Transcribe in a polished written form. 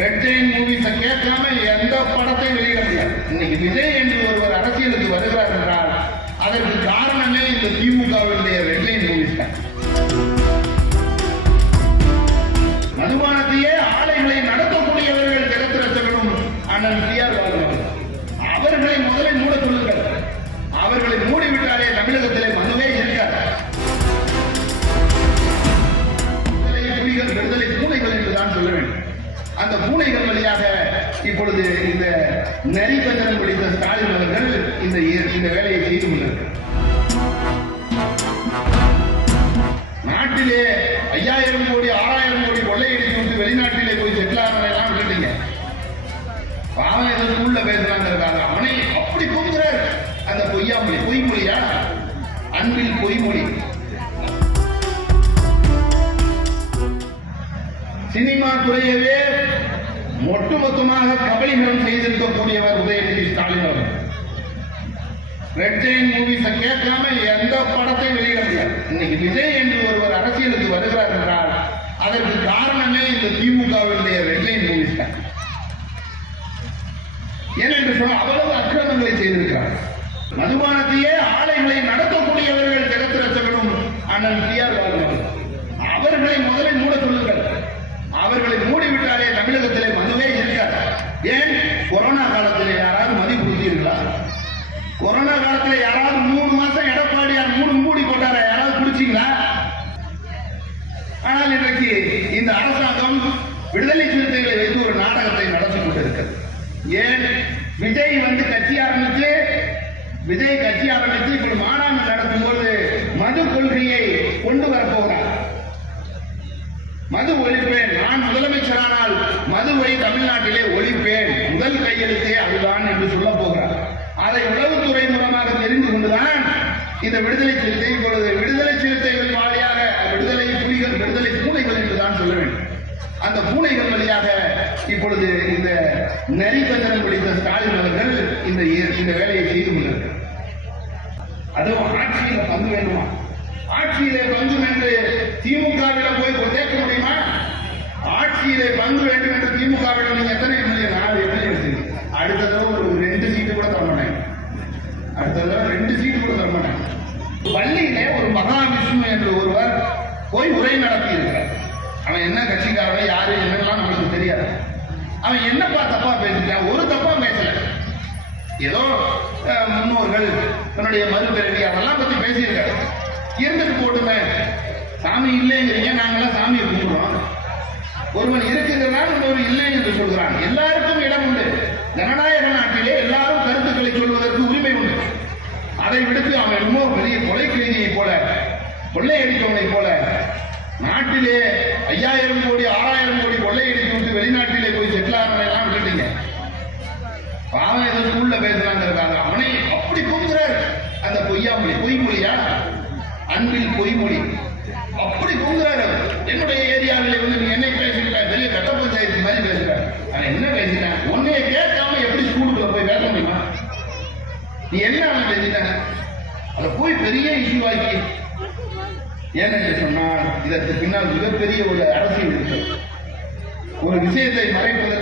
Red Jain மூவிஸை கேட்காம எந்த படத்தையும் வெளியிட முடியாது. இன்னைக்கு விஜய் என்று ஒருவர் அரசியலுக்கு வருகிறார் என்றால் அதற்கு காரணமே இந்த திமுகவுடைய ரெட் ஜெயின் மூவிஸ் தான். மதுபானத்தையே ஆலைகளை நடத்தக்கூடியவர்கள் ஜெகத் ரட்சகனும் அண்ணன் டி.ஆர். பாலு அவர்களை முதலில் மூட சொல்லுங்கள். அவர்களை மூடிவிட்டாலே தமிழகத்திலே மதுவே இருக்காது. விடுதலை பூனைகள் என்றுதான் சொல்ல வேண்டும். அந்த பூனைகள் வழியாக இப்பொழுது இந்த நரிபந்தனம் பிடித்த ஸ்டாலின் அவர்கள் இந்த வேலையை செய்து கொண்டிருக்கிறார். நாட்டிலே 5000 கோடி 6000 கோடி கொள்ளையடித்து விட்டு வெளிநாட்டிலே போய் செட்டில் ஆகிறதெல்லாம் விட்டுட்டீங்க. பாவம் ஏதோ ஸ்கூல்ல பேசுறாங்க. அவனை அப்படி கூப்பிடுறாரு. அந்த பொய்யாமொழி பொய்மொழியா? அன்பில் பொய்மொழி. சினிமா துறையவே ஒட்டுமொத்தமாக கபலீகரம் செய்திருக்கக்கூடியவர் உதயநிதி ஸ்டாலின் அவர்கள். ரெட் ஜெயின் மூவிஸை கேட்காம எந்த படத்தையும் வெளியிட முடியாது. இன்னைக்கு விஜய் என்று ஒருவர் அரசியலுக்கு வருகிறார் என்றால் அதற்கு காரணமே இந்த திமுகவுடைய ரெட் ஜெயின் மூவிஸ் தான். ஏனென்று சொன்னால் அவ்வளவு அக்கிரமங்களை செய்திருக்கிறார். மதுபானத்தையே ஆலைகளை நடத்தக்கூடியவர்கள் ஜெகத் ரட்சகனும் அண்ணன் டி.ஆர். பாலு அவர்களை முதலில் மூட சொல்லுங்கள். அவர்களை மூடிவிட்டாலே தமிழகத்திலே மதுவே இருக்காது. ஏன்? கொரோனா காலத்தில் யாராவது மது குடித்தீர்களா? கொரோனா காலத்தில் யாராவது 3 மாசம் எடப்பாடியார் மூடி போட்டார யாராவது குடிச்சீங்களா? ஆனால் இன்றைக்கு இந்த அரசாங்கம் விடுதலை சிறுத்தைகளை வைத்து ஒரு நாடகத்தை நடத்தி கொண்டிருக்கிறது. ஏன்? விஜய் கட்சி ஆரம்பித்து இப்படி மாநாடு நடத்தும் போது மது கொள்கையை கொண்டு வரப்போகிறார். மது ஒழிப்பேன், நான் முதலமைச்சரானால் மதுவை தமிழ்நாட்டிலே ஒழிப்பேன், முதல் கையெழுத்தே அதுதான் என்று சொல்ல போகிறார். அதை உளவுத்துறை மூலமாக தெரிந்து கொண்டுதான் இந்த விடுதலை சிறுத்தை இப்பொழுது விடுதலை சிறுத்தைகள் வாரியாக விடுதலை புலிகள் விடுதலை பூனைகள் என்றுதான் சொல்ல வேண்டும். அந்த பூனைகள் வழியாக இப்பொழுது இந்த நரிபந்தனம் பிடித்த ஸ்டாலின் அவர்கள் இந்த வேலையை செய்து கொண்டிருக்கிறார். அதுவும் ஆட்சியில பங்கு வேண்டுமா? ஆட்சியிலே பங்கு என்று திமுகவிடம் போய் கேட்க முடியுமா? ஆட்சியிலே பங்கு வேண்டும் என்று திமுகவிடம் நீங்க எத்தனை எம்எல்ஏ? 4 எம்எல்ஏ. அடுத்த தடவை ஒரு 2 சீட்டு கூட தரமாட்டேன். பள்ளியிலே ஒரு மகாவிஷ்ணு என்று ஒருவர் போய் உரை நடத்தி இருக்கிறார். அவன் என்ன கட்சிக்காரன் யாரு என்னெல்லாம் நமக்கு தெரியாது. அவன் என்னப்பா தப்பா பேசிட்டான்? ஒரு தப்பா பேசல. ஏதோ முன்னோர்கள் தன்னுடைய மறுபிறவி அதெல்லாம் பத்தி பேசியிருக்காரு. இருந்துட்டு போட்டுமே. சாமி இல்லைங்கிறீங்க, நாங்களாம் சாமியை கும்பிடுறோம். ஒருவன் இருக்குங்கிறதால் இன்னொரு இல்லை என்று சொல்கிறான். எல்லாருக்கும் இடம் உண்டு. ஜனநாயக நாட்டிலே எல்லாரும் கருத்துக்களை சொல்வதற்கு உரிமை உண்டு. அதை விடுத்து அவன் என்னமோ பெரிய கொலைக்கைதியை போல கொள்ளையடித்தவனை போல நாட்டிலே 5000 கோடி 6000 கோடி கொள்ளையடித்து விட்டு வெளிநாட்டிலே போய் செட்டில் ஆகிறதெல்லாம் விட்டுட்டீங்க. பாவம் ஏதோ ஸ்கூல்ல பேசுறாங்க. அவனை அப்படி கூப்பிடுறாரு. அந்த பொய்யாமொழி பொய்மொழியா? அன்பில் பொய்மொழி. அப்படி கூங்குறாரு. என்னுடைய ஏரியாவில் நீ என்ன பேசிட்ட? பெரிய கட்ட பஞ்சாயத்து மாதிரி பேசுறாரு. அவன் என்ன பேசிட்டான்? உன்னைய கேட்காம எப்படி ஸ்கூலுக்குள்ள போய் பேச முடியுமா? நீ என்ன அவன் பேசிட்டாங்க? அதை போய் பெரிய இஷ்யூ ஆக்கி ஏனென்று சொன்னால் இதற்கு பின்னால் மிகப்பெரிய ஒரு அரசியல் இருக்கிறது. ஒரு விஷயத்தை மறைப்பதற்கு